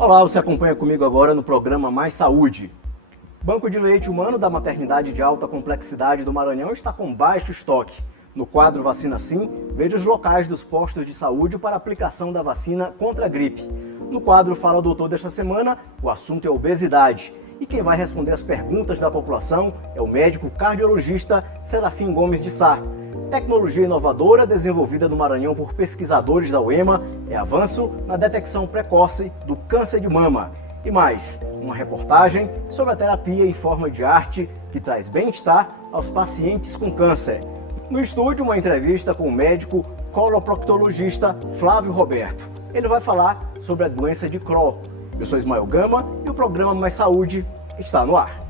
Olá, você acompanha comigo agora no programa Mais Saúde. Banco de leite humano da maternidade de alta complexidade do Maranhão está com baixo estoque. No quadro Vacina Sim, veja os locais dos postos de saúde para aplicação da vacina contra a gripe. No quadro Fala Doutor desta semana, o assunto é obesidade. E quem vai responder as perguntas da população é o médico cardiologista Serafim Gomes de Sá. Tecnologia inovadora desenvolvida no Maranhão por pesquisadores da UEMA é avanço na detecção precoce do câncer de mama. E mais, uma reportagem sobre a terapia em forma de arte que traz bem-estar aos pacientes com câncer. No estúdio, uma entrevista com o médico coloproctologista Flávio Roberto. Ele vai falar sobre a doença de Crohn. Eu sou Ismael Gama e o programa Mais Saúde está no ar.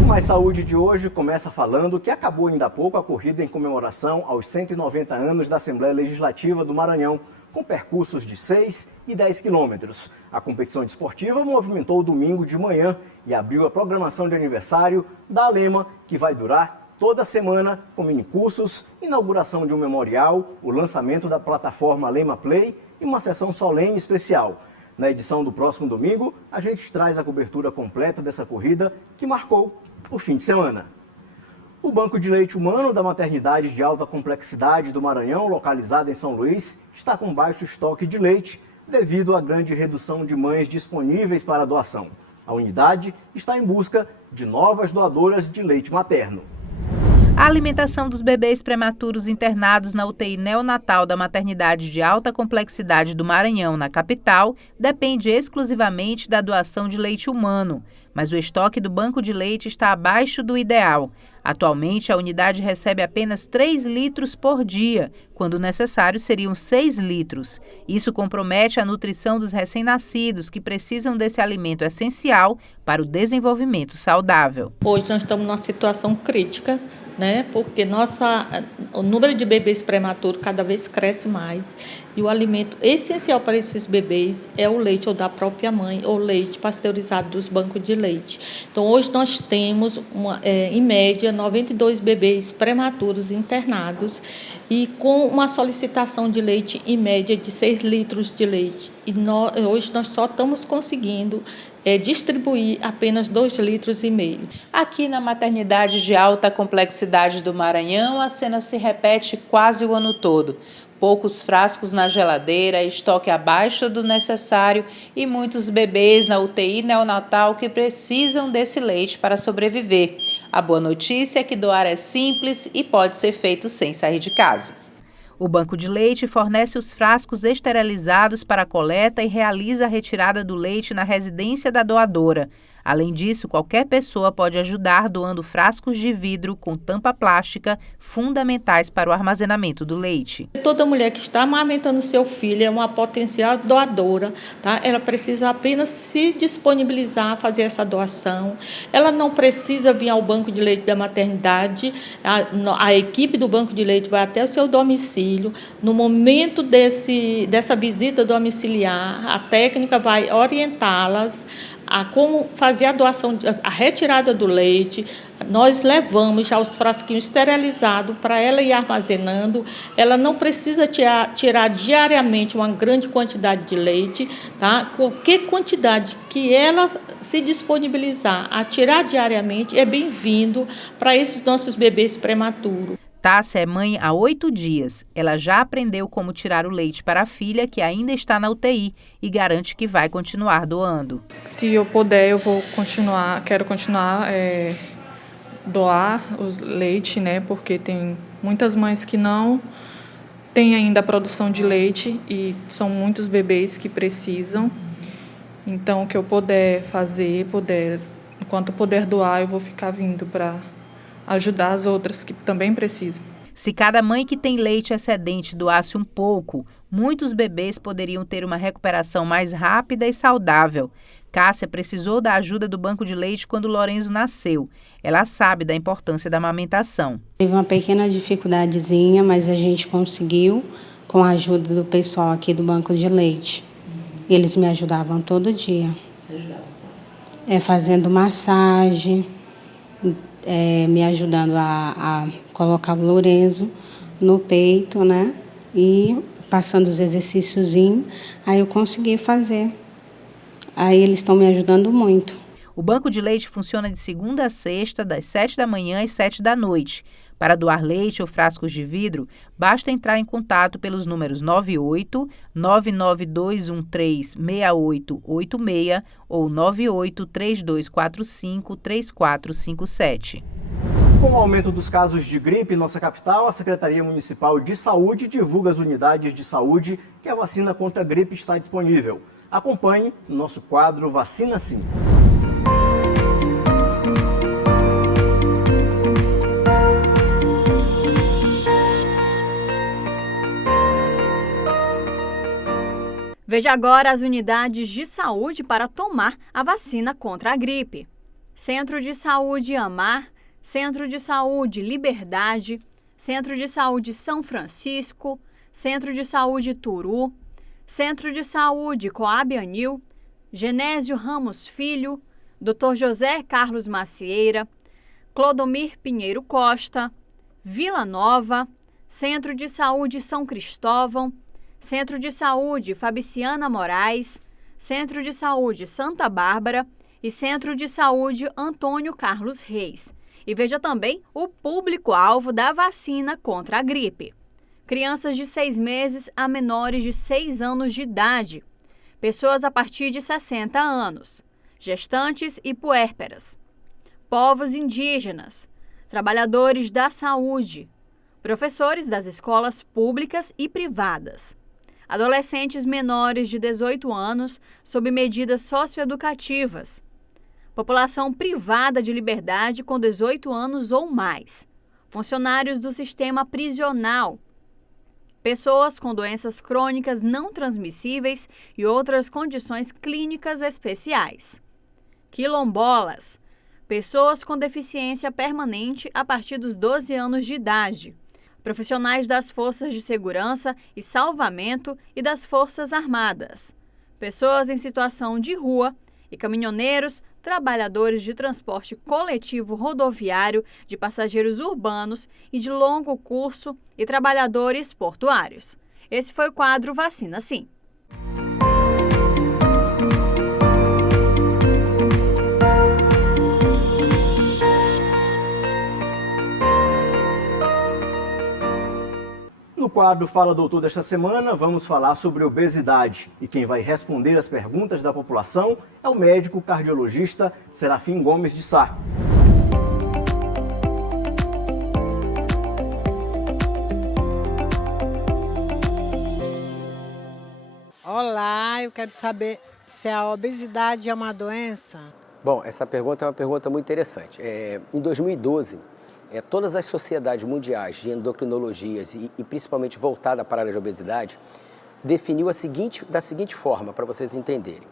O Mais Saúde de hoje começa falando que acabou ainda há pouco a corrida em comemoração aos 190 anos da Assembleia Legislativa do Maranhão, com percursos de 6 e 10 quilômetros. A competição desportiva movimentou o domingo de manhã e abriu a programação de aniversário da Alema, que vai durar toda a semana, com minicursos, inauguração de um memorial, o lançamento da plataforma Alema Play e uma sessão solene especial. Na edição do próximo domingo, a gente traz a cobertura completa dessa corrida que marcou o fim de semana. O Banco de Leite Humano da Maternidade de Alta Complexidade do Maranhão, localizado em São Luís, está com baixo estoque de leite devido à grande redução de mães disponíveis para a doação. A unidade está em busca de novas doadoras de leite materno. A alimentação dos bebês prematuros internados na UTI neonatal da Maternidade de Alta Complexidade do Maranhão, na capital, depende exclusivamente da doação de leite humano. Mas o estoque do banco de leite está abaixo do ideal. Atualmente, a unidade recebe apenas 3 litros por dia, quando necessário seriam 6 litros. Isso compromete a nutrição dos recém-nascidos, que precisam desse alimento essencial para o desenvolvimento saudável. Hoje nós estamos numa situação crítica, porque o número de bebês prematuros cada vez cresce mais e o alimento essencial para esses bebês é o leite ou da própria mãe ou leite pasteurizado dos bancos de leite. Então, hoje nós temos, em média, 92 bebês prematuros internados e com uma solicitação de leite, em média, de 6 litros de leite. E hoje nós só estamos conseguindo distribuir apenas 2,5 litros. Aqui na Maternidade de Alta Complexidade do Maranhão, a cena se repete quase o ano todo. Poucos frascos na geladeira, estoque abaixo do necessário e muitos bebês na UTI neonatal que precisam desse leite para sobreviver. A boa notícia é que doar é simples e pode ser feito sem sair de casa. O banco de leite fornece os frascos esterilizados para a coleta e realiza a retirada do leite na residência da doadora. Além disso, qualquer pessoa pode ajudar doando frascos de vidro com tampa plástica, fundamentais para o armazenamento do leite. Toda mulher que está amamentando seu filho é uma potencial doadora, tá? Ela precisa apenas se disponibilizar a fazer essa doação. Ela não precisa vir ao banco de leite da maternidade. A equipe do banco de leite vai até o seu domicílio. No momento dessa visita domiciliar, a técnica vai orientá-las a como fazer a doação, a retirada do leite. Nós levamos já os frasquinhos esterilizados para ela ir armazenando. Ela não precisa tirar diariamente uma grande quantidade de leite, tá? Qualquer quantidade que ela se disponibilizar a tirar diariamente é bem-vindo para esses nossos bebês prematuros. Tássia é mãe há 8 dias. Ela já aprendeu como tirar o leite para a filha, que ainda está na UTI, e garante que vai continuar doando. Se eu puder, eu quero continuar doar o leite, porque tem muitas mães que não têm ainda a produção de leite e são muitos bebês que precisam. Então, o que eu puder fazer, enquanto puder doar, eu vou ficar vindo para ajudar as outras que também precisam. Se cada mãe que tem leite excedente doasse um pouco, muitos bebês poderiam ter uma recuperação mais rápida e saudável. Cássia precisou da ajuda do banco de leite quando Lorenzo nasceu. Ela sabe da importância da amamentação. Teve uma pequena dificuldadezinha, mas a gente conseguiu com a ajuda do pessoal aqui do banco de leite. Eles me ajudavam todo dia. Fazendo massagem, me ajudando a colocar o Lorenzo no peito, né? E passando os exercíciozinhos, aí eu consegui fazer. Aí eles estão me ajudando muito. O banco de leite funciona de segunda a sexta, das 7 da manhã às 7 da noite. Para doar leite ou frascos de vidro, basta entrar em contato pelos números 98 99213 6886 ou 98 3245 3457. Com o aumento dos casos de gripe em nossa capital, a Secretaria Municipal de Saúde divulga as unidades de saúde que a vacina contra a gripe está disponível. Acompanhe no nosso quadro Vacina Sim. Veja agora as unidades de saúde para tomar a vacina contra a gripe. Centro de Saúde Amar, Centro de Saúde Liberdade, Centro de Saúde São Francisco, Centro de Saúde Turu, Centro de Saúde Coab Anil, Genésio Ramos Filho, Dr. José Carlos Macieira, Clodomir Pinheiro Costa, Vila Nova, Centro de Saúde São Cristóvão, Centro de Saúde Fabriciana Moraes, Centro de Saúde Santa Bárbara e Centro de Saúde Antônio Carlos Reis. E veja também o público-alvo da vacina contra a gripe. Crianças de 6 meses a menores de 6 anos de idade, pessoas a partir de 60 anos, gestantes e puérperas, povos indígenas, trabalhadores da saúde, professores das escolas públicas e privadas, adolescentes menores de 18 anos sob medidas socioeducativas, população privada de liberdade com 18 anos ou mais, funcionários do sistema prisional, pessoas com doenças crônicas não transmissíveis e outras condições clínicas especiais, quilombolas, pessoas com deficiência permanente a partir dos 12 anos de idade, profissionais das forças de segurança e salvamento e das Forças Armadas, pessoas em situação de rua e caminhoneiros, trabalhadores de transporte coletivo rodoviário, de passageiros urbanos e de longo curso e trabalhadores portuários. Esse foi o quadro Vacina Sim. No quadro Fala Doutor desta semana, vamos falar sobre obesidade. E quem vai responder as perguntas da população é o médico cardiologista Serafim Gomes de Sá. Olá, eu quero saber se a obesidade é uma doença. Bom, essa pergunta é uma pergunta muito interessante. Em 2012, todas as sociedades mundiais de endocrinologias e principalmente voltada para a área de obesidade, definiu da seguinte forma, para vocês entenderem.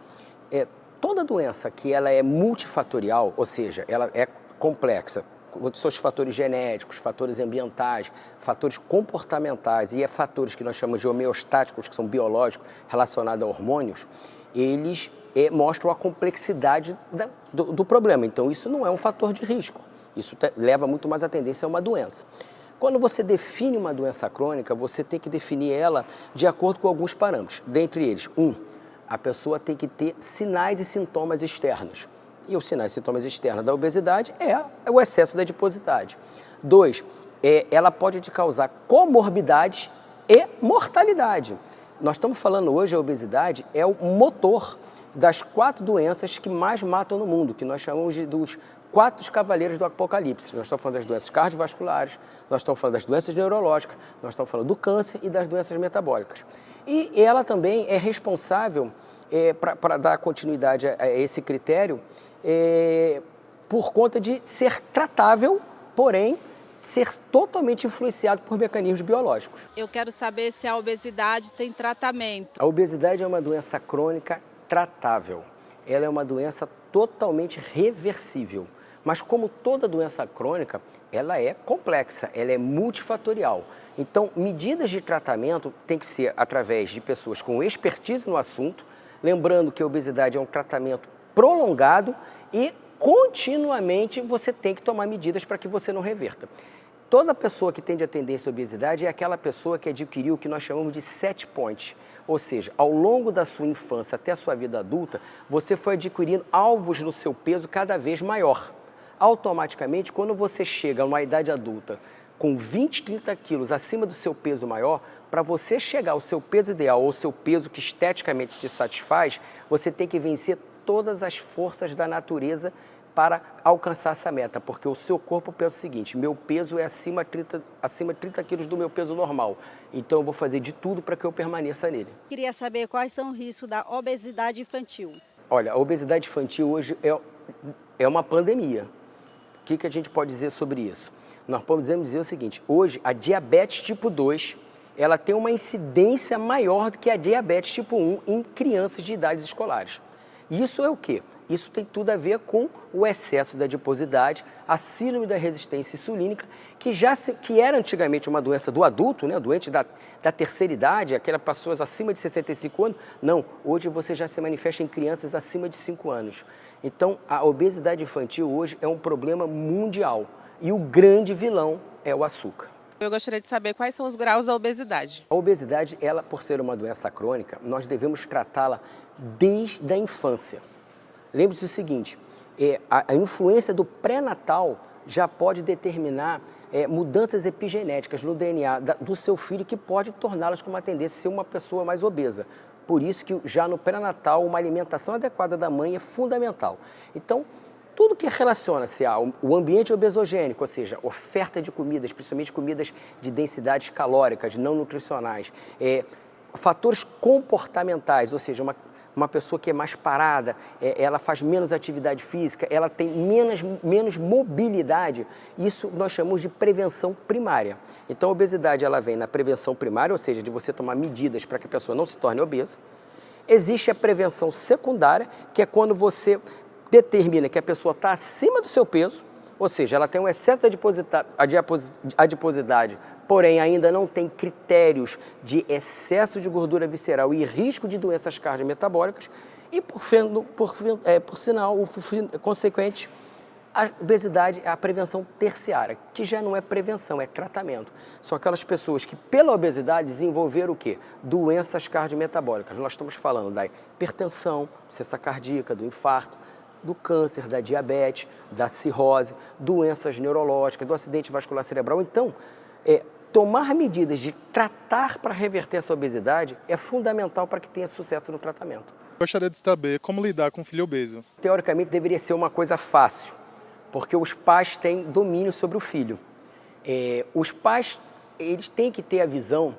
Toda doença que ela é multifatorial, ou seja, ela é complexa, com seus fatores genéticos, fatores ambientais, fatores comportamentais e fatores que nós chamamos de homeostáticos, que são biológicos, relacionados a hormônios, eles mostram a complexidade do problema. Então, isso não é um fator de risco. Isso leva muito mais a tendência a uma doença. Quando você define uma doença crônica, você tem que definir ela de acordo com alguns parâmetros. Dentre eles, a pessoa tem que ter sinais e sintomas externos. E os sinais e sintomas externos da obesidade é o excesso da adiposidade. 2, ela pode te causar comorbidades e mortalidade. Nós estamos falando hoje, a obesidade é o motor das 4 doenças que mais matam no mundo, que nós chamamos dos 4 cavaleiros do apocalipse. Nós estamos falando das doenças cardiovasculares, nós estamos falando das doenças neurológicas, nós estamos falando do câncer e das doenças metabólicas. E ela também é responsável, para dar continuidade a esse critério, por conta de ser tratável, porém ser totalmente influenciado por mecanismos biológicos. Eu quero saber se a obesidade tem tratamento. A obesidade é uma doença crônica tratável. Ela é uma doença totalmente reversível. Mas como toda doença crônica, ela é complexa, ela é multifatorial. Então, medidas de tratamento têm que ser através de pessoas com expertise no assunto, lembrando que a obesidade é um tratamento prolongado e continuamente você tem que tomar medidas para que você não reverta. Toda pessoa que tem a tendência à obesidade é aquela pessoa que adquiriu o que nós chamamos de set point. Ou seja, ao longo da sua infância até a sua vida adulta, você foi adquirindo alvos no seu peso cada vez maior. Automaticamente, quando você chega a uma idade adulta com 20, 30 quilos acima do seu peso maior, para você chegar ao seu peso ideal ou seu peso que esteticamente te satisfaz, você tem que vencer todas as forças da natureza para alcançar essa meta, porque o seu corpo pensa o seguinte: meu peso é acima de 30 quilos do meu peso normal, então eu vou fazer de tudo para que eu permaneça nele. Queria saber quais são os riscos da obesidade infantil. Olha, a obesidade infantil hoje é uma pandemia. O que a gente pode dizer sobre isso? Nós podemos dizer o seguinte: hoje a diabetes tipo 2, ela tem uma incidência maior do que a diabetes tipo 1 em crianças de idades escolares. Isso é o quê? Isso tem tudo a ver com o excesso da adiposidade, a síndrome da resistência insulínica, que era antigamente uma doença do adulto, né, doente da terceira idade, aquelas pessoas acima de 65 anos. Não, hoje você já se manifesta em crianças acima de 5 anos. Então, a obesidade infantil hoje é um problema mundial e o grande vilão é o açúcar. Eu gostaria de saber quais são os graus da obesidade. A obesidade, ela, por ser uma doença crônica, nós devemos tratá-la desde a infância. Lembre-se do seguinte, a influência do pré-natal já pode determinar mudanças epigenéticas no DNA do seu filho que pode torná-las com uma tendência a ser uma pessoa mais obesa. Por isso que já no pré-natal uma alimentação adequada da mãe é fundamental. Então, tudo que relaciona-se ao ambiente obesogênico, ou seja, oferta de comidas, principalmente comidas de densidades calóricas, não nutricionais, fatores comportamentais, ou seja, uma pessoa que é mais parada, ela faz menos atividade física, ela tem menos mobilidade, isso nós chamamos de prevenção primária. Então a obesidade ela vem na prevenção primária, ou seja, de você tomar medidas para que a pessoa não se torne obesa. Existe a prevenção secundária, que é quando você determina que a pessoa está acima do seu peso, ou seja, ela tem um excesso de adiposidade, porém ainda não tem critérios de excesso de gordura visceral e risco de doenças cardiometabólicas, e por sinal, consequente, a obesidade é a prevenção terciária, que já não é prevenção, é tratamento. São aquelas pessoas que, pela obesidade, desenvolveram o quê? Doenças cardiometabólicas. Nós estamos falando da hipertensão, doença cardíaca, do infarto, do câncer, da diabetes, da cirrose, doenças neurológicas, do acidente vascular cerebral. Então, tomar medidas de tratar para reverter essa obesidade é fundamental para que tenha sucesso no tratamento. Gostaria de saber como lidar com um filho obeso. Teoricamente, deveria ser uma coisa fácil, porque os pais têm domínio sobre o filho. Os pais, eles têm que ter a visão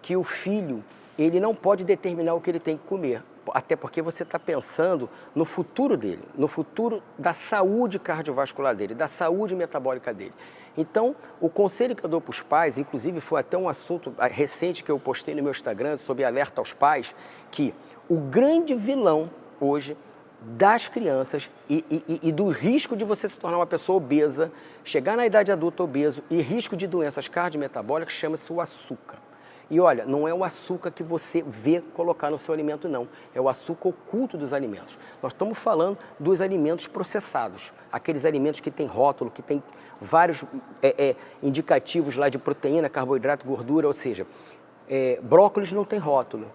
que o filho, ele não pode determinar o que ele tem que comer. Até porque você está pensando no futuro dele, no futuro da saúde cardiovascular dele, da saúde metabólica dele. Então, o conselho que eu dou para os pais, inclusive foi até um assunto recente que eu postei no meu Instagram sobre alerta aos pais, que o grande vilão hoje das crianças e do risco de você se tornar uma pessoa obesa, chegar na idade adulta obeso e risco de doenças cardiometabólicas chama-se o açúcar. E olha, não é o açúcar que você vê colocar no seu alimento, não. É o açúcar oculto dos alimentos. Nós estamos falando dos alimentos processados. Aqueles alimentos que têm rótulo, que têm vários indicativos lá de proteína, carboidrato, gordura. Ou seja, brócolis não tem rótulo,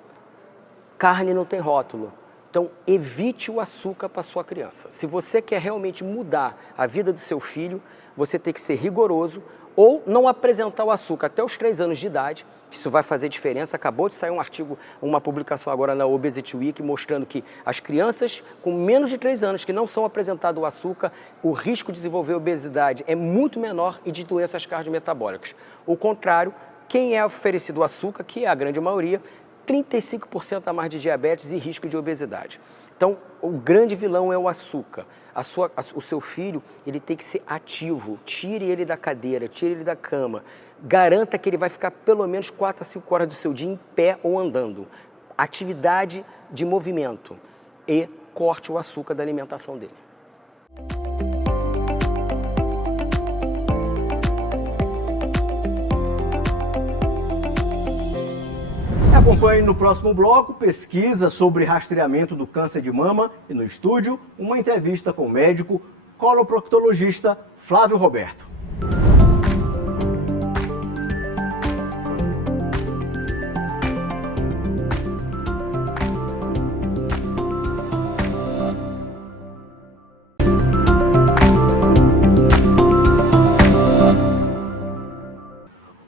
carne não tem rótulo. Então, evite o açúcar para a sua criança. Se você quer realmente mudar a vida do seu filho, você tem que ser rigoroso ou não apresentar o açúcar até os 3 anos de idade. Isso vai fazer diferença. Acabou de sair um artigo, uma publicação agora na Obesity Week, mostrando que as crianças com menos de 3 anos que não são apresentadas o açúcar, o risco de desenvolver obesidade é muito menor e de doenças cardiometabólicas. O contrário, quem é oferecido o açúcar, que é a grande maioria, 35% a mais de diabetes e risco de obesidade. Então, o grande vilão é o açúcar. O seu filho, ele tem que ser ativo. Tire ele da cadeira, tire ele da cama. Garanta que ele vai ficar pelo menos 4 a 5 horas do seu dia em pé ou andando. Atividade de movimento. E corte o açúcar da alimentação dele. Acompanhe no próximo bloco pesquisa sobre rastreamento do câncer de mama e no estúdio uma entrevista com o médico coloproctologista Flávio Roberto.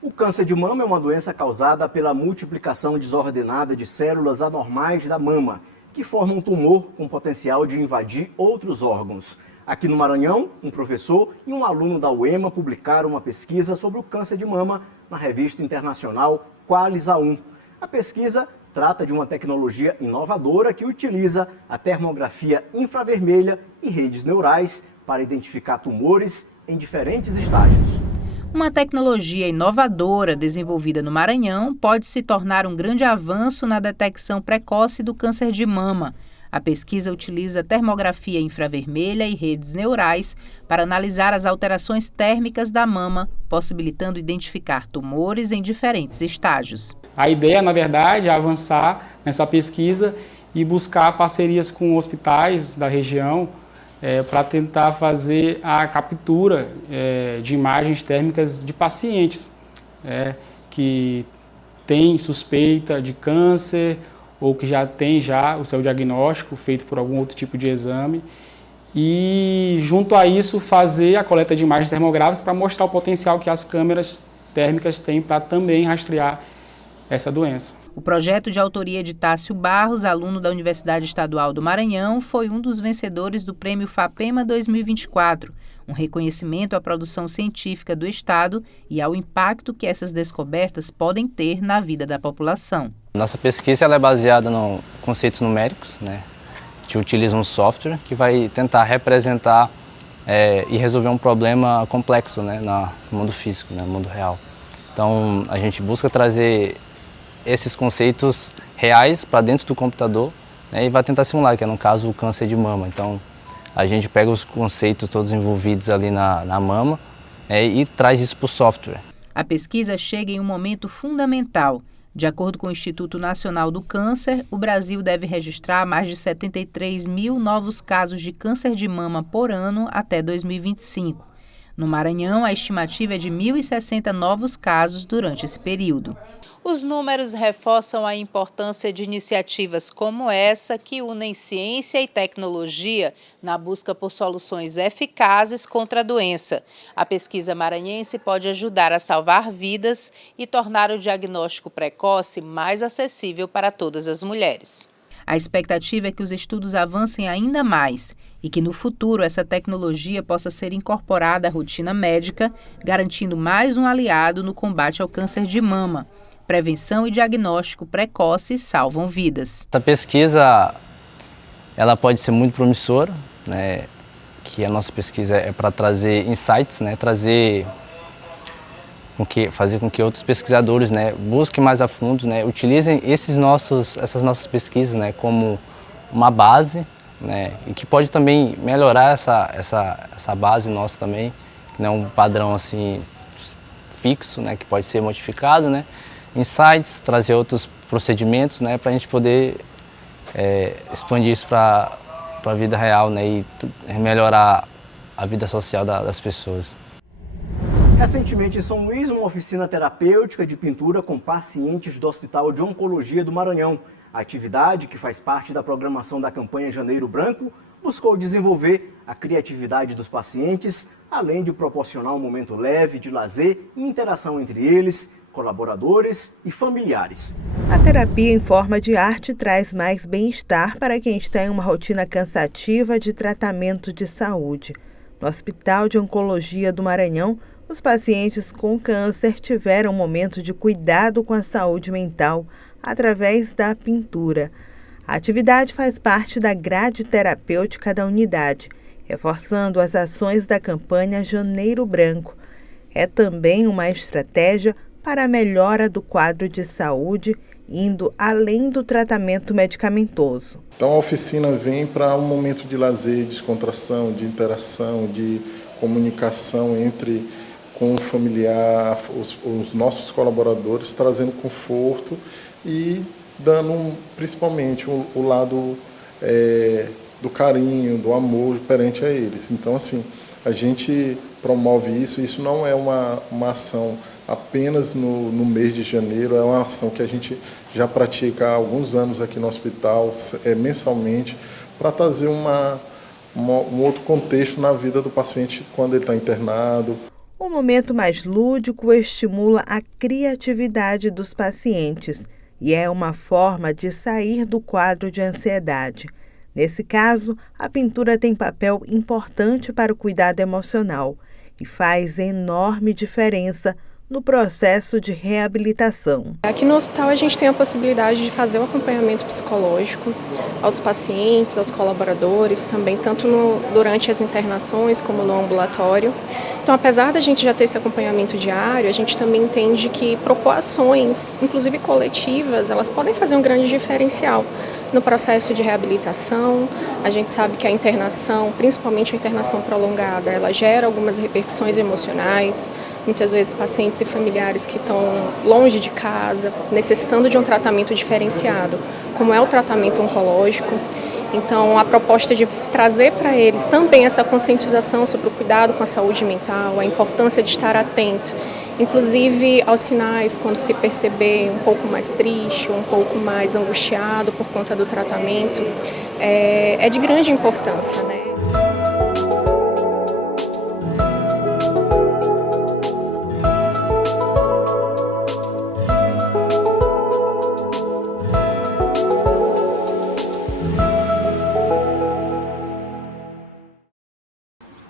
O câncer de mama é uma doença causada pela multiplicação desordenada de células anormais da mama, que formam um tumor com potencial de invadir outros órgãos. Aqui no Maranhão, um professor e um aluno da UEMA publicaram uma pesquisa sobre o câncer de mama na revista internacional Qualis-A1. A pesquisa trata de uma tecnologia inovadora que utiliza a termografia infravermelha e redes neurais para identificar tumores em diferentes estágios. Uma tecnologia inovadora desenvolvida no Maranhão pode se tornar um grande avanço na detecção precoce do câncer de mama. A pesquisa utiliza termografia infravermelha e redes neurais para analisar as alterações térmicas da mama, possibilitando identificar tumores em diferentes estágios. A ideia, na verdade, é avançar nessa pesquisa e buscar parcerias com hospitais da região para tentar fazer a captura de imagens térmicas de pacientes que têm suspeita de câncer ou que já tem o seu diagnóstico feito por algum outro tipo de exame e, junto a isso, fazer a coleta de imagens termográficas para mostrar o potencial que as câmeras térmicas têm para também rastrear essa doença. O projeto de autoria de Tássio Barros, aluno da Universidade Estadual do Maranhão, foi um dos vencedores do Prêmio FAPEMA 2024, um reconhecimento à produção científica do Estado e ao impacto que essas descobertas podem ter na vida da população. Nossa pesquisa ela é baseada em conceitos numéricos, né? A gente utiliza um software que vai tentar representar e resolver um problema complexo, né, no mundo físico, no mundo real. Então, a gente busca trazer esses conceitos reais para dentro do computador, né, e vai tentar simular, que é no caso o câncer de mama. Então a gente pega os conceitos todos envolvidos ali na mama e traz isso para o software. A pesquisa chega em um momento fundamental. De acordo com o Instituto Nacional do Câncer, o Brasil deve registrar mais de 73 mil novos casos de câncer de mama por ano até 2025. No Maranhão, a estimativa é de 1.060 novos casos durante esse período. Os números reforçam a importância de iniciativas como essa que unem ciência e tecnologia na busca por soluções eficazes contra a doença. A pesquisa maranhense pode ajudar a salvar vidas e tornar o diagnóstico precoce mais acessível para todas as mulheres. A expectativa é que os estudos avancem ainda mais e que no futuro essa tecnologia possa ser incorporada à rotina médica, garantindo mais um aliado no combate ao câncer de mama. Prevenção e diagnóstico precoce salvam vidas. Essa pesquisa ela pode ser muito promissora, né? Que a nossa pesquisa é para trazer insights, né? Fazer com que outros pesquisadores, né, busquem mais a fundo, né, utilizem essas nossas pesquisas, né, como uma base, né, e que pode também melhorar essa base nossa também, que não é um padrão assim fixo, né, que pode ser modificado, né, insights, trazer outros procedimentos, né, para a gente poder expandir isso para a vida real, né, e melhorar a vida social das pessoas. Recentemente em São Luís, uma oficina terapêutica de pintura com pacientes do Hospital de Oncologia do Maranhão. A atividade, que faz parte da programação da campanha Janeiro Branco, buscou desenvolver a criatividade dos pacientes, além de proporcionar um momento leve de lazer e interação entre eles, colaboradores e familiares. A terapia em forma de arte traz mais bem-estar para quem está em uma rotina cansativa de tratamento de saúde. No Hospital de Oncologia do Maranhão, os pacientes com câncer tiveram um momento de cuidado com a saúde mental através da pintura. A atividade faz parte da grade terapêutica da unidade, reforçando as ações da campanha Janeiro Branco. É também uma estratégia para a melhora do quadro de saúde, indo além do tratamento medicamentoso. Então a oficina vem para um momento de lazer, descontração, de interação, de comunicação com o familiar, os nossos colaboradores, trazendo conforto e dando principalmente o lado do carinho, do amor perante a eles. Então, assim, a gente promove isso não é uma ação apenas no mês de janeiro, é uma ação que a gente já pratica há alguns anos aqui no hospital, mensalmente, para trazer um outro contexto na vida do paciente quando ele está internado. O momento mais lúdico estimula a criatividade dos pacientes e é uma forma de sair do quadro de ansiedade. Nesse caso, a pintura tem papel importante para o cuidado emocional e faz enorme diferença no processo de reabilitação. Aqui no hospital a gente tem a possibilidade de fazer o acompanhamento psicológico aos pacientes, aos colaboradores, também tanto durante as internações como no ambulatório. Então, apesar da gente já ter esse acompanhamento diário, a gente também entende que propor ações, inclusive coletivas, elas podem fazer um grande diferencial no processo de reabilitação. A gente sabe que a internação, principalmente a internação prolongada, ela gera algumas repercussões emocionais. Muitas vezes pacientes e familiares que estão longe de casa, necessitando de um tratamento diferenciado, como é o tratamento oncológico. Então, a proposta de trazer para eles também essa conscientização sobre o cuidado com a saúde mental, a importância de estar atento, inclusive aos sinais quando se perceber um pouco mais triste, um pouco mais angustiado por conta do tratamento, é de grande importância, né?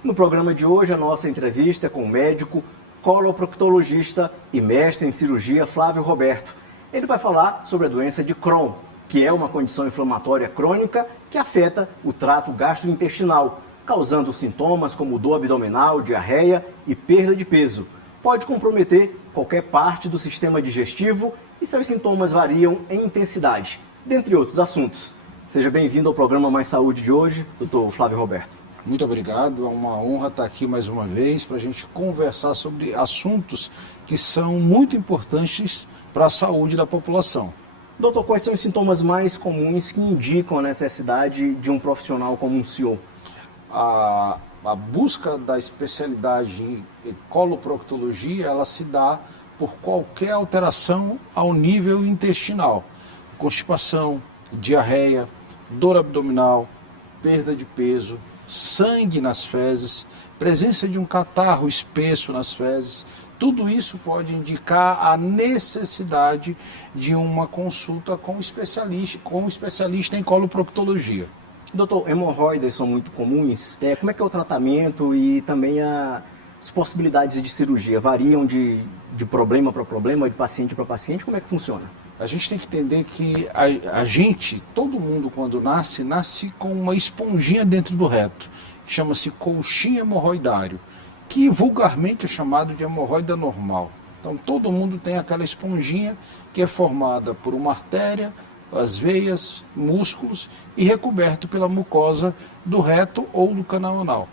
No programa de hoje, a nossa entrevista é com o médico coloproctologista e mestre em cirurgia Flávio Roberto. Ele vai falar sobre a doença de Crohn, que é uma condição inflamatória crônica que afeta o trato gastrointestinal, causando sintomas como dor abdominal, diarreia e perda de peso. Pode comprometer qualquer parte do sistema digestivo e seus sintomas variam em intensidade, dentre outros assuntos. Seja bem-vindo ao programa Mais Saúde de hoje, Dr. Flávio Roberto. Muito obrigado, é uma honra estar aqui mais uma vez para a gente conversar sobre assuntos que são muito importantes para a saúde da população. Doutor, quais são os sintomas mais comuns que indicam a necessidade de um profissional como o senhor? A busca da especialidade em coloproctologia, ela se dá por qualquer alteração ao nível intestinal. Constipação, diarreia, dor abdominal, perda de peso, sangue nas fezes, presença de um catarro espesso nas fezes, tudo isso pode indicar a necessidade de uma consulta com um especialista em coloproctologia. Doutor, hemorroidas são muito comuns. Como é que é o tratamento e também as possibilidades de cirurgia? Variam de problema para problema, de paciente para paciente? Como é que funciona? A gente tem que entender que a gente, todo mundo quando nasce com uma esponjinha dentro do reto. Chama-se colchinha hemorroidário, que vulgarmente é chamado de hemorroida normal. Então todo mundo tem aquela esponjinha que é formada por uma artéria, as veias, músculos e recoberto pela mucosa do reto ou do canal anal.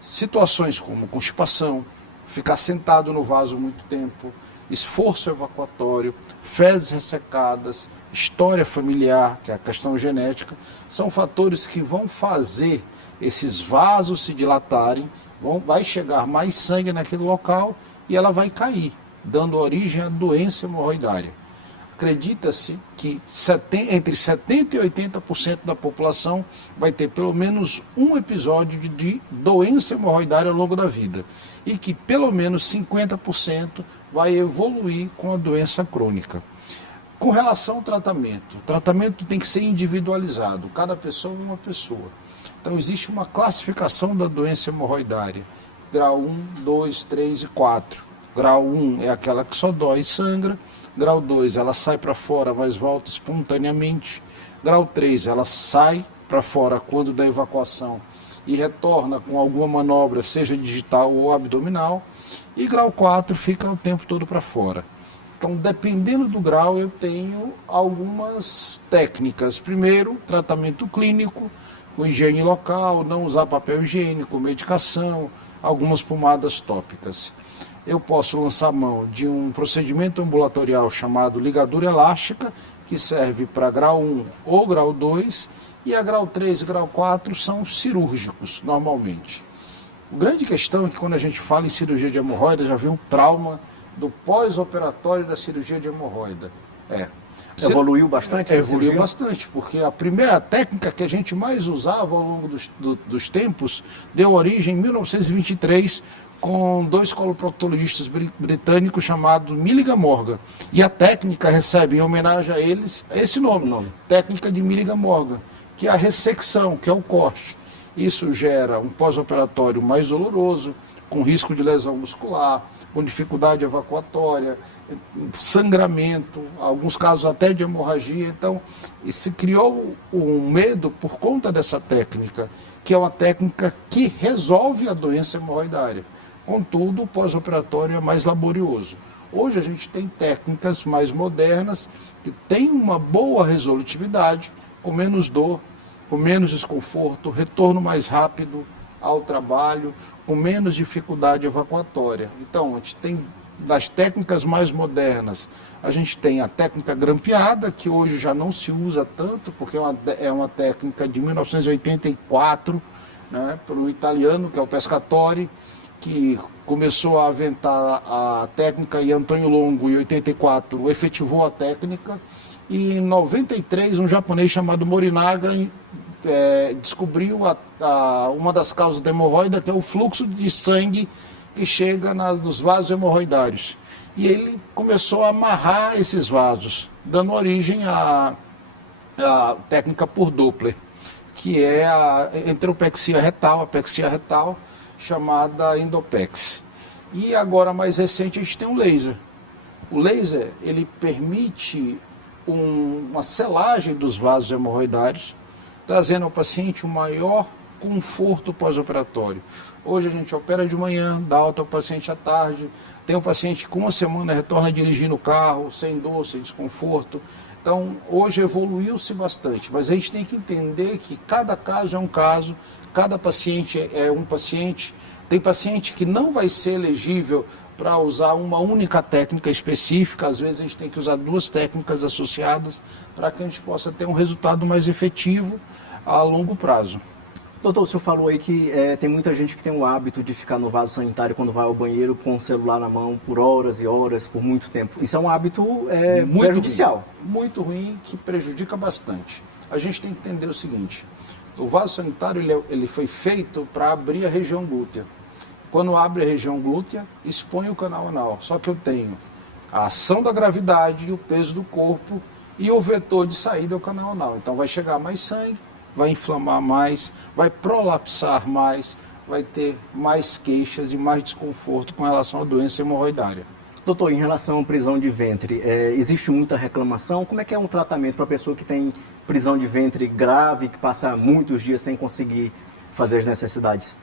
Situações como constipação, ficar sentado no vaso muito tempo, esforço evacuatório, fezes ressecadas, história familiar, que é a questão genética, são fatores que vão fazer esses vasos se dilatarem, vai chegar mais sangue naquele local e ela vai cair, dando origem à doença hemorroidária. Acredita-se que entre 70% e 80% da população vai ter pelo menos um episódio de doença hemorroidária ao longo da vida e que pelo menos 50% vai evoluir com a doença crônica. Com relação ao tratamento, o tratamento tem que ser individualizado, cada pessoa é uma pessoa. Então existe uma classificação da doença hemorroidária, grau 1, 2, 3 e 4. Grau 1 é aquela que só dói e sangra, grau 2 ela sai para fora, mas volta espontaneamente. Grau 3, ela sai para fora quando da evacuação e retorna com alguma manobra, seja digital ou abdominal. E grau 4 fica o tempo todo para fora. Então, dependendo do grau, eu tenho algumas técnicas. Primeiro, tratamento clínico, com higiene local, não usar papel higiênico, medicação, algumas pomadas tópicas. Eu posso lançar mão de um procedimento ambulatorial chamado ligadura elástica, que serve para grau 1 ou grau 2, e a grau 3 e grau 4 são cirúrgicos, normalmente. A grande questão é que quando a gente fala em cirurgia de hemorroida, já vem um trauma do pós-operatório da cirurgia de hemorroida. Evoluiu bastante? Evoluiu bastante, porque a primeira técnica que a gente mais usava ao longo dos tempos deu origem em 1923 com 2 coloproctologistas britânicos chamados Milligan Morgan. E a técnica recebe, em homenagem a eles, esse nome. Técnica de Milligan Morgan, que é a ressecção, que é o corte. Isso gera um pós-operatório mais doloroso, com risco de lesão muscular, com dificuldade evacuatória, sangramento, alguns casos até de hemorragia. Então, se criou um medo por conta dessa técnica, que é uma técnica que resolve a doença hemorroidária. Contudo, o pós-operatório é mais laborioso. Hoje a gente tem técnicas mais modernas, que têm uma boa resolutividade, com menos dor, com menos desconforto, retorno mais rápido ao trabalho, com menos dificuldade evacuatória. Então, a gente tem, das técnicas mais modernas, a gente tem a técnica grampeada, que hoje já não se usa tanto, porque é uma técnica de 1984, né, para o italiano, que é o Pescatori, que começou a aventar a técnica, e Antônio Longo, em 84, efetivou a técnica, e em 93, um japonês chamado Morinaga descobriu uma das causas da hemorroida, que é o fluxo de sangue que chega nos vasos hemorroidários. E ele começou a amarrar esses vasos, dando origem à técnica por Doppler, que é a entropexia retal, chamada endopex. E agora, mais recente, a gente tem um laser. O laser, ele permite uma selagem dos vasos hemorroidários, trazendo ao paciente um maior conforto pós-operatório. Hoje a gente opera de manhã, dá alta ao paciente à tarde, tem um paciente que com uma semana retorna a dirigir no carro, sem dor, sem desconforto. Então, hoje evoluiu-se bastante, mas a gente tem que entender que cada caso é um caso, cada paciente é um paciente. Tem paciente que não vai ser elegível para usar uma única técnica específica, às vezes a gente tem que usar 2 técnicas associadas para que a gente possa ter um resultado mais efetivo a longo prazo. Doutor, o senhor falou aí que tem muita gente que tem o hábito de ficar no vaso sanitário quando vai ao banheiro com o celular na mão por horas e horas, por muito tempo. Isso é um hábito muito prejudicial. Ruim, muito ruim, que prejudica bastante. A gente tem que entender o seguinte: o vaso sanitário ele foi feito para abrir a região glútea. Quando abre a região glútea, expõe o canal anal. Só que eu tenho a ação da gravidade, o peso do corpo e o vetor de saída é o canal anal. Então vai chegar mais sangue, vai inflamar mais, vai prolapsar mais, vai ter mais queixas e mais desconforto com relação à doença hemorroidária. Doutor, em relação à prisão de ventre, existe muita reclamação? Como é que é um tratamento para a pessoa que tem prisão de ventre grave, que passa muitos dias sem conseguir fazer as necessidades?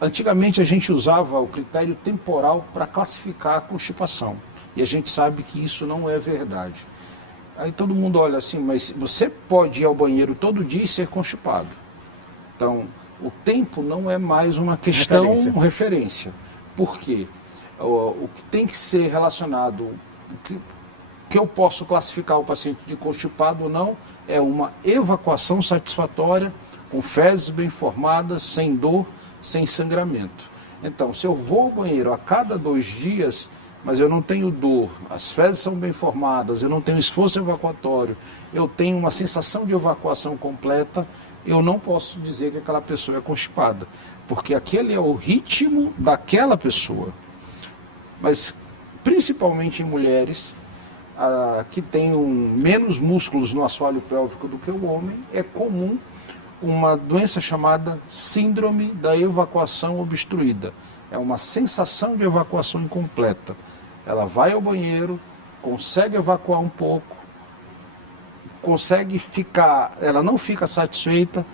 Antigamente a gente usava o critério temporal para classificar a constipação. E a gente sabe que isso não é verdade. Aí todo mundo olha assim, mas você pode ir ao banheiro todo dia e ser constipado. Então, o tempo não é mais uma questão referência. Por quê? O que tem que ser relacionado, que eu posso classificar o paciente de constipado ou não, é uma evacuação satisfatória, com fezes bem formadas, sem dor, sem sangramento. Então, se eu vou ao banheiro a cada 2 dias, mas eu não tenho dor, as fezes são bem formadas, eu não tenho esforço evacuatório, eu tenho uma sensação de evacuação completa, eu não posso dizer que aquela pessoa é constipada, porque aquele é o ritmo daquela pessoa. Mas, principalmente em mulheres que tenham menos músculos no assoalho pélvico do que o homem, é comum uma doença chamada síndrome da evacuação obstruída. É uma sensação de evacuação incompleta. Ela vai ao banheiro, consegue evacuar um pouco, consegue ficar, ela não fica satisfeita.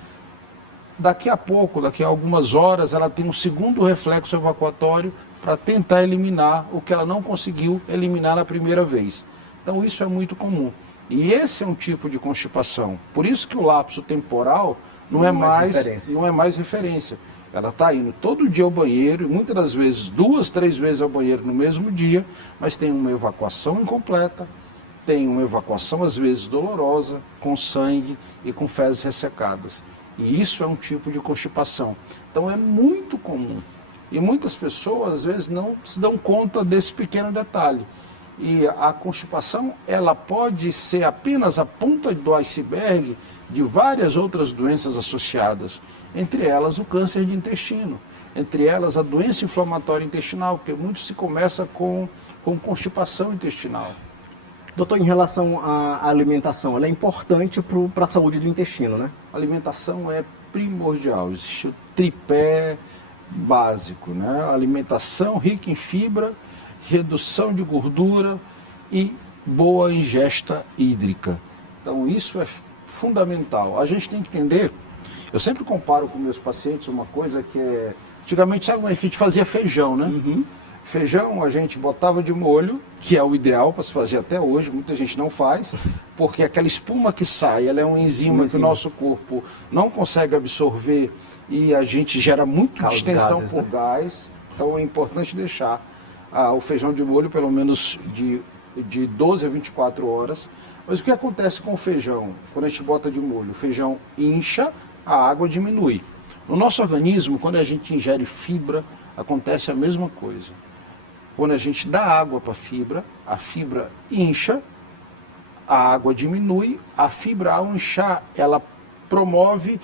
Daqui a pouco, daqui a algumas horas, ela tem um segundo reflexo evacuatório para tentar eliminar o que ela não conseguiu eliminar na primeira vez. Então isso é muito comum. E esse é um tipo de constipação. Por isso que o lapso temporal não é mais referência. Ela está indo todo dia ao banheiro, e muitas das vezes 2, 3 vezes ao banheiro no mesmo dia, mas tem uma evacuação incompleta, tem uma evacuação às vezes dolorosa, com sangue e com fezes ressecadas. E isso é um tipo de constipação. Então é muito comum. E muitas pessoas às vezes não se dão conta desse pequeno detalhe. E a constipação, ela pode ser apenas a ponta do iceberg de várias outras doenças associadas, entre elas o câncer de intestino, entre elas a doença inflamatória intestinal, porque muito se começa com constipação intestinal. Doutor, em relação à alimentação, ela é importante para a saúde do intestino, né? A alimentação é primordial, existe o tripé básico, né? Alimentação rica em fibra, redução de gordura e boa ingesta hídrica. Então isso é fundamental. A gente tem que entender, eu sempre comparo com meus pacientes uma coisa que é... Antigamente, sabe como é que a gente fazia feijão, né? Uhum. Feijão a gente botava de molho, que é o ideal para se fazer até hoje, muita gente não faz, porque aquela espuma que sai, ela é uma enzima que o nosso corpo não consegue absorver e a gente gera muito distensão por gás, então é importante deixar o feijão de molho pelo menos de 12 a 24 horas. Mas o que acontece com o feijão, quando a gente bota de molho? O feijão incha, a água diminui. No nosso organismo, quando a gente ingere fibra, acontece a mesma coisa. Quando a gente dá água para a fibra incha, a água diminui, a fibra ao inchar, ela promove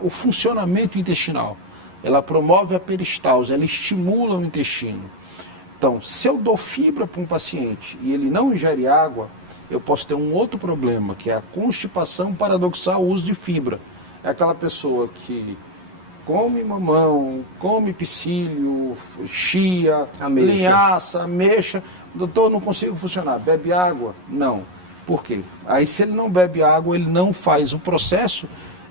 o funcionamento intestinal, ela promove a peristalse, ela estimula o intestino. Então, se eu dou fibra para um paciente e ele não ingere água, eu posso ter um outro problema, que é a constipação paradoxal, o uso de fibra. É aquela pessoa que come mamão, come psyllium, chia, linhaça, ameixa. Doutor, não consigo funcionar. Bebe água? Não. Por quê? Aí se ele não bebe água, ele não faz o processo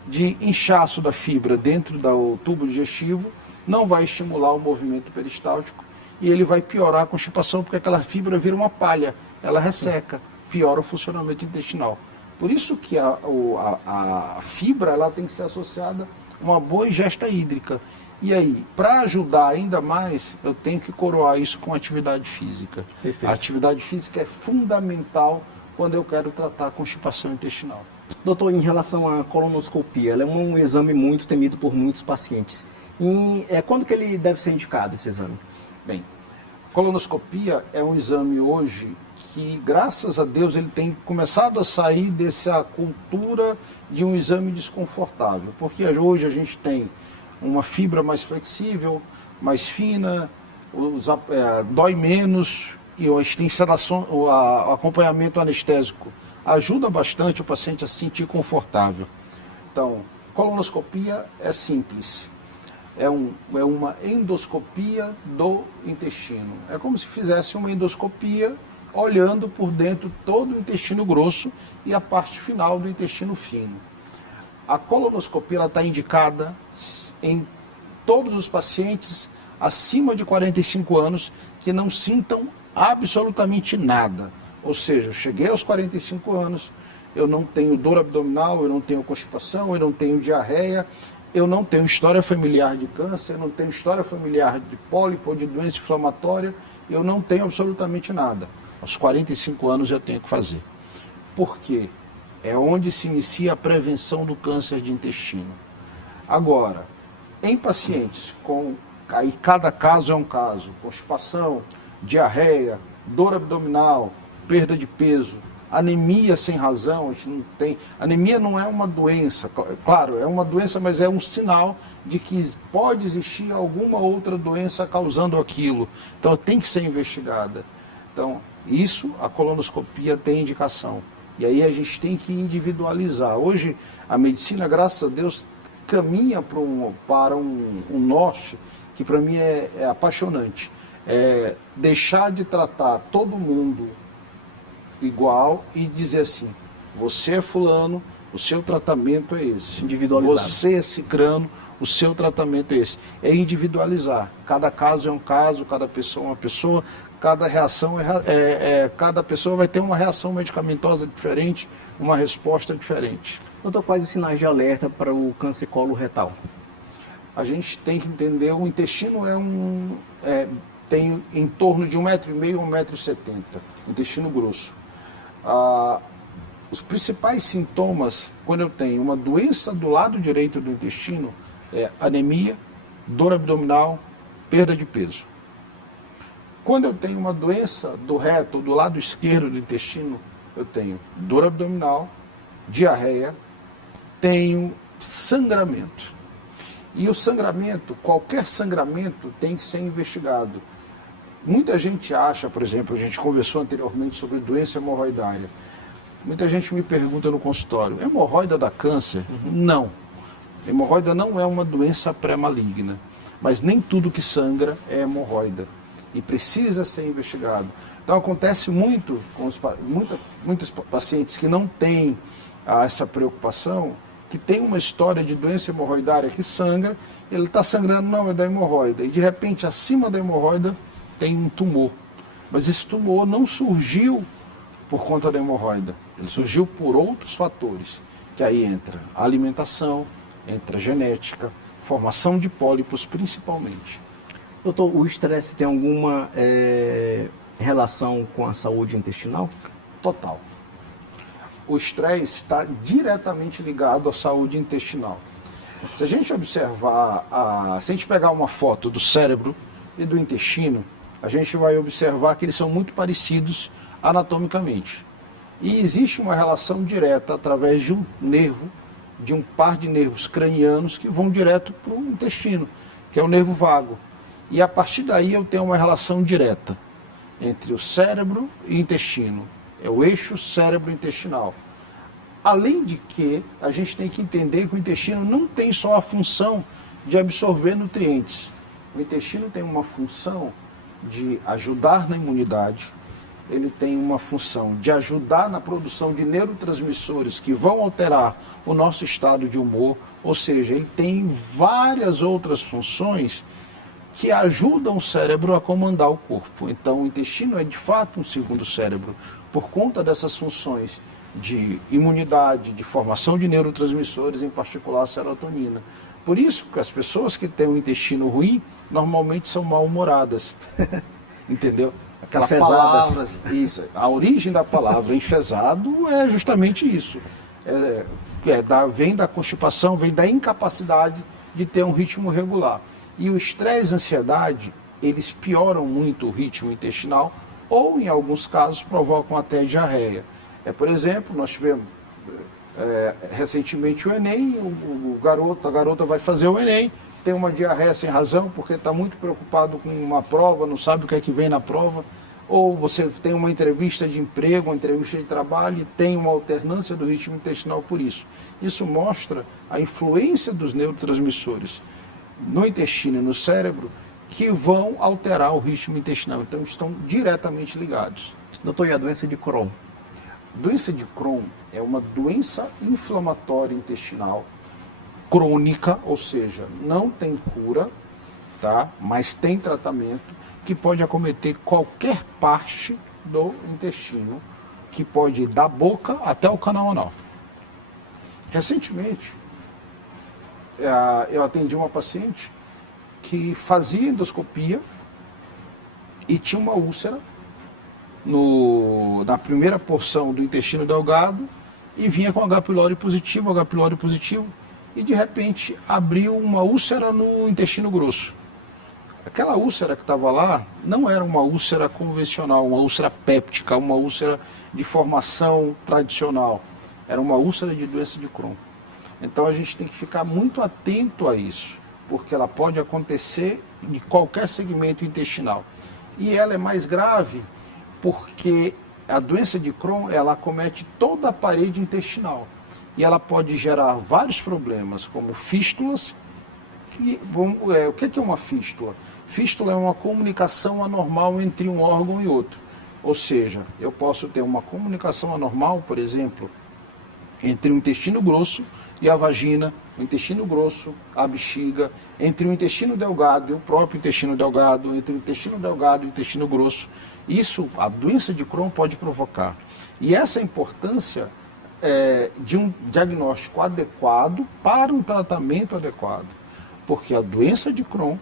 de inchaço da fibra dentro do tubo digestivo, não vai estimular o movimento peristáltico e ele vai piorar a constipação, porque aquela fibra vira uma palha, ela resseca, piora o funcionamento intestinal. Por isso que a fibra ela tem que ser associada a uma boa ingesta hídrica. E aí, para ajudar ainda mais, eu tenho que coroar isso com atividade física. Perfeito. A atividade física é fundamental quando eu quero tratar a constipação intestinal. Doutor, em relação à colonoscopia, ela é um exame muito temido por muitos pacientes. Quando que ele deve ser indicado, esse exame? Bem, colonoscopia é um exame hoje que, graças a Deus, ele tem começado a sair dessa cultura de um exame desconfortável, porque hoje a gente tem uma fibra mais flexível, mais fina, dói menos e o acompanhamento anestésico ajuda bastante o paciente a se sentir confortável. Então, colonoscopia é simples. É uma endoscopia do intestino. É como se fizesse uma endoscopia olhando por dentro todo o intestino grosso e a parte final do intestino fino. A colonoscopia está indicada em todos os pacientes acima de 45 anos que não sintam absolutamente nada. Ou seja, eu cheguei aos 45 anos, eu não tenho dor abdominal, eu não tenho constipação, eu não tenho diarreia, eu não tenho história familiar de câncer, eu não tenho história familiar de pólipo ou de doença inflamatória, eu não tenho absolutamente nada. Aos 45 anos eu tenho que fazer. Por quê? É onde se inicia a prevenção do câncer de intestino. Agora, em pacientes aí cada caso é um caso, constipação, diarreia, dor abdominal, perda de peso, anemia sem razão, a gente não tem... Anemia não é uma doença, claro, é uma doença, mas é um sinal de que pode existir alguma outra doença causando aquilo. Então tem que ser investigada. Então, isso a colonoscopia tem indicação. E aí a gente tem que individualizar. Hoje a medicina, graças a Deus, caminha para um norte que para mim é apaixonante. É deixar de tratar todo mundo igual e dizer assim, Você é fulano, o seu tratamento é esse. Individualizado. Você é cicrano, o seu tratamento é esse. É individualizar. Cada caso é um caso, cada pessoa é uma pessoa, cada reação cada pessoa vai ter uma reação medicamentosa diferente, uma resposta diferente. Doutor, quais os sinais de alerta para o câncer coloretal? A gente tem que entender, o intestino tem em torno de 1,5 m a 1,70 m, intestino grosso. Os principais sintomas, quando eu tenho uma doença do lado direito do intestino, é anemia, dor abdominal, perda de peso. Quando eu tenho uma doença do reto, do lado esquerdo do intestino, eu tenho dor abdominal, diarreia, tenho sangramento. E o sangramento, qualquer sangramento tem que ser investigado. Muita gente acha, por exemplo, a gente conversou anteriormente sobre doença hemorroidária. Muita gente me pergunta no consultório, hemorroida dá câncer? Não. Hemorroida não é uma doença pré-maligna, mas nem tudo que sangra é hemorroida e precisa ser investigado. Então acontece muito com muitos pacientes que não têm essa preocupação, que tem uma história de doença hemorroidária que sangra, ele está sangrando, não, é da hemorroida, e de repente acima da hemorroida tem um tumor. Mas esse tumor não surgiu por conta da hemorroida, ele surgiu por outros fatores, que aí entra a alimentação, entra a genética, formação de pólipos principalmente. Doutor, o estresse tem alguma relação com a saúde intestinal? Total. O estresse está diretamente ligado à saúde intestinal. Se a gente observar, se a gente pegar uma foto do cérebro e do intestino, a gente vai observar que eles são muito parecidos anatomicamente. E existe uma relação direta através de um nervo, de um par de nervos cranianos que vão direto para o intestino, que é o nervo vago. E a partir daí eu tenho uma relação direta entre o cérebro e o intestino. É o eixo cérebro-intestinal. Além de que a gente tem que entender que o intestino não tem só a função de absorver nutrientes. O intestino tem uma função de ajudar na imunidade, ele tem uma função de ajudar na produção de neurotransmissores que vão alterar o nosso estado de humor, ou seja, ele tem várias outras funções que ajudam o cérebro a comandar o corpo. Então o intestino é de fato um segundo cérebro, por conta dessas funções de imunidade, de formação de neurotransmissores, em particular a serotonina. Por isso que as pessoas que têm um intestino ruim, normalmente são mal-humoradas. Entendeu? Aquela palavra, isso, a origem da palavra enfesado é justamente isso. Vem da constipação, vem da incapacidade de ter um ritmo regular. E o estresse e a ansiedade, eles pioram muito o ritmo intestinal ou, em alguns casos, provocam até diarreia. Por exemplo, nós tivemos recentemente o Enem, a garota vai fazer o Enem, tem uma diarreia sem razão porque está muito preocupado com uma prova, não sabe o que é que vem na prova, ou você tem uma entrevista de emprego, uma entrevista de trabalho e tem uma alternância do ritmo intestinal por isso. Isso mostra a influência dos neurotransmissores no intestino e no cérebro que vão alterar o ritmo intestinal, então estão diretamente ligados. Doutor, e a doença de Crohn? Doença de Crohn é uma doença inflamatória intestinal crônica, ou seja, não tem cura, tá? Mas tem tratamento que pode acometer qualquer parte do intestino, que pode ir da boca até o canal anal. Recentemente, eu atendi uma paciente que fazia endoscopia e tinha uma úlcera na primeira porção do intestino delgado e vinha com H. pylori positivo, e de repente abriu uma úlcera no intestino grosso. Aquela úlcera que estava lá não era uma úlcera convencional, uma úlcera péptica, uma úlcera de formação tradicional. Era uma úlcera de doença de Crohn. Então a gente tem que ficar muito atento a isso, porque ela pode acontecer em qualquer segmento intestinal. E ela é mais grave porque a doença de Crohn, ela acomete toda a parede intestinal. E ela pode gerar vários problemas, como fístulas. O que é uma fístula? Fístula é uma comunicação anormal entre um órgão e outro. Ou seja, eu posso ter uma comunicação anormal, por exemplo, entre o intestino grosso e a vagina, o intestino grosso, a bexiga, entre o intestino delgado e o próprio intestino delgado, entre o intestino delgado e o intestino grosso. Isso a doença de Crohn pode provocar. E essa é a importância de um diagnóstico adequado para um tratamento adequado. Porque a doença de Crohn,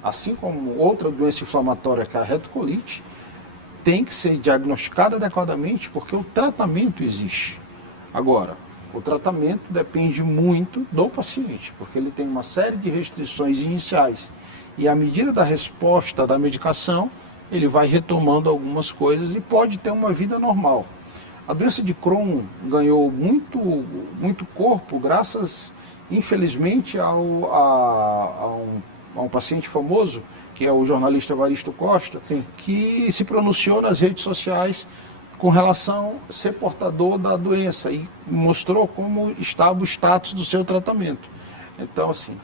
assim como outra doença inflamatória que é a retocolite, tem que ser diagnosticada adequadamente porque o tratamento existe. Agora, o tratamento depende muito do paciente, porque ele tem uma série de restrições iniciais. E à medida da resposta da medicação, ele vai retomando algumas coisas e pode ter uma vida normal. A doença de Crohn ganhou muito corpo graças, infelizmente, a um paciente famoso, que é o jornalista Evaristo Costa, sim, que se pronunciou nas redes sociais com relação a ser portador da doença e mostrou como estava o status do seu tratamento. Então, assim,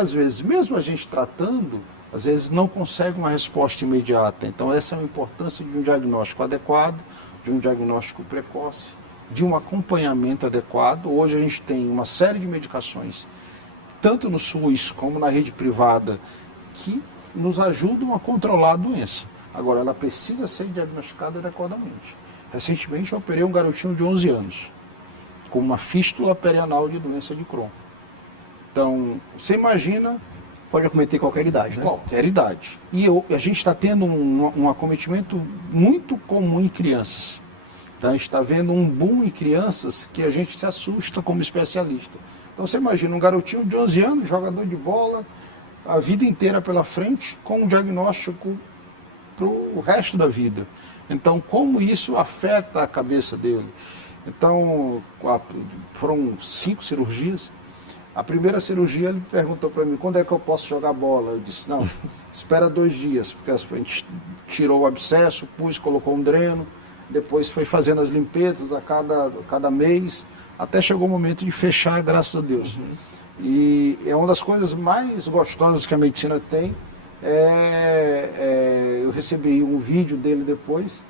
às vezes, mesmo a gente tratando, às vezes não consegue uma resposta imediata. Então, essa é a importância de um diagnóstico adequado, de um diagnóstico precoce, de um acompanhamento adequado. Hoje a gente tem uma série de medicações, tanto no SUS como na rede privada, que nos ajudam a controlar a doença. Agora, ela precisa ser diagnosticada adequadamente. Recentemente, eu operei um garotinho de 11 anos, com uma fístula perianal de doença de Crohn. Então, você imagina... Pode acometer qualquer idade, né? Qualquer idade. E a gente está tendo um acometimento muito comum em crianças. Então, a gente está vendo um boom em crianças que a gente se assusta como especialista. Então, você imagina um garotinho de 11 anos, jogador de bola, a vida inteira pela frente, com um diagnóstico para o resto da vida. Então, como isso afeta a cabeça dele? Então, foram 5 cirurgias. A primeira cirurgia, ele perguntou para mim, quando é que eu posso jogar bola? Eu disse, não, espera 2 dias, porque a gente tirou o abscesso, colocou um dreno, depois foi fazendo as limpezas a cada mês, até chegou o momento de fechar, graças a Deus. E é uma das coisas mais gostosas que a medicina tem. Eu recebi um vídeo dele depois,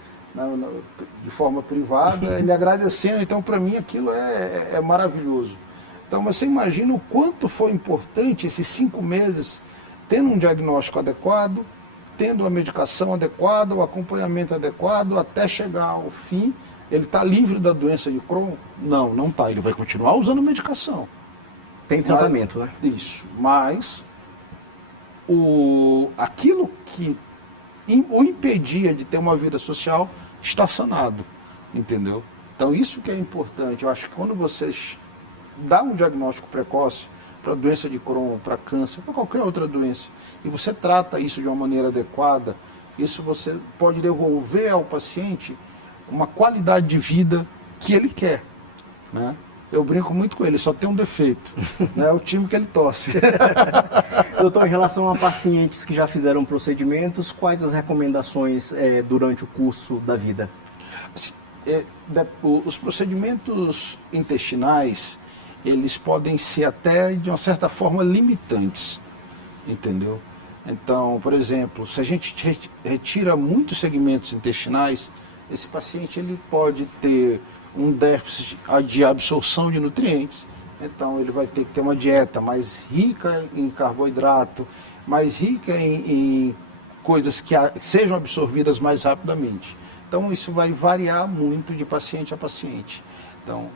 de forma privada, ele agradecendo. Então, para mim, aquilo é maravilhoso. Então, mas você imagina o quanto foi importante esses 5 meses, tendo um diagnóstico adequado, tendo a medicação adequada, o acompanhamento adequado, até chegar ao fim. Ele está livre da doença de Crohn? Não, não está. Ele vai continuar usando medicação. Tem tratamento, né? Isso. Mas aquilo que o impedia de ter uma vida social está sanado, entendeu? Então, isso que é importante. Eu acho que quando você dá um diagnóstico precoce para doença de Crohn, para câncer, para qualquer outra doença, e você trata isso de uma maneira adequada, isso você pode devolver ao paciente uma qualidade de vida que ele quer, né? Eu brinco muito com ele, só tem um defeito, né? É o time que ele torce. Doutor, em relação a pacientes que já fizeram procedimentos, quais as recomendações durante o curso da vida? Os procedimentos intestinais, eles podem ser até, de uma certa forma, limitantes, entendeu? Então, por exemplo, se a gente retira muitos segmentos intestinais, esse paciente ele pode ter um déficit de absorção de nutrientes, então ele vai ter que ter uma dieta mais rica em carboidrato, mais rica em coisas que sejam absorvidas mais rapidamente. Então isso vai variar muito de paciente a paciente. Então,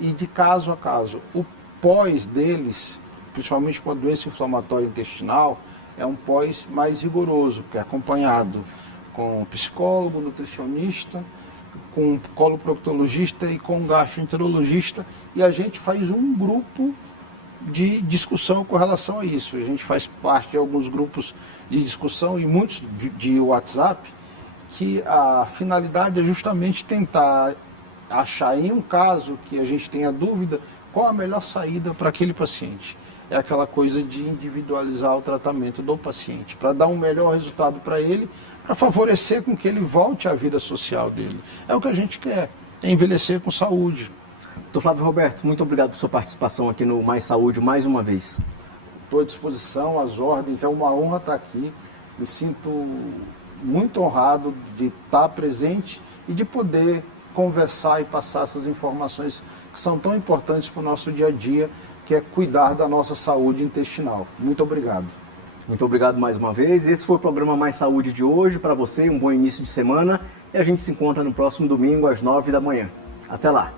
e de caso a caso. O pós deles, principalmente com a doença inflamatória intestinal, é um pós mais rigoroso, que é acompanhado com psicólogo, nutricionista, com coloproctologista e com gastroenterologista, e a gente faz um grupo de discussão com relação a isso. A gente faz parte de alguns grupos de discussão e muitos de WhatsApp, que a finalidade é justamente tentar achar em um caso que a gente tenha dúvida qual a melhor saída para aquele paciente. É aquela coisa de individualizar o tratamento do paciente, para dar um melhor resultado para ele, para favorecer com que ele volte à vida social dele. É o que a gente quer, é envelhecer com saúde. Doutor Flávio Roberto, muito obrigado por sua participação aqui no Mais Saúde mais uma vez. Estou à disposição, às ordens, é uma honra estar aqui. Me sinto muito honrado de estar presente e de poder conversar e passar essas informações que são tão importantes para o nosso dia a dia, que é cuidar da nossa saúde intestinal. Muito obrigado. Muito obrigado mais uma vez. Esse foi o programa Mais Saúde de hoje. Para você, um bom início de semana. E a gente se encontra no próximo domingo às 9 da manhã. Até lá!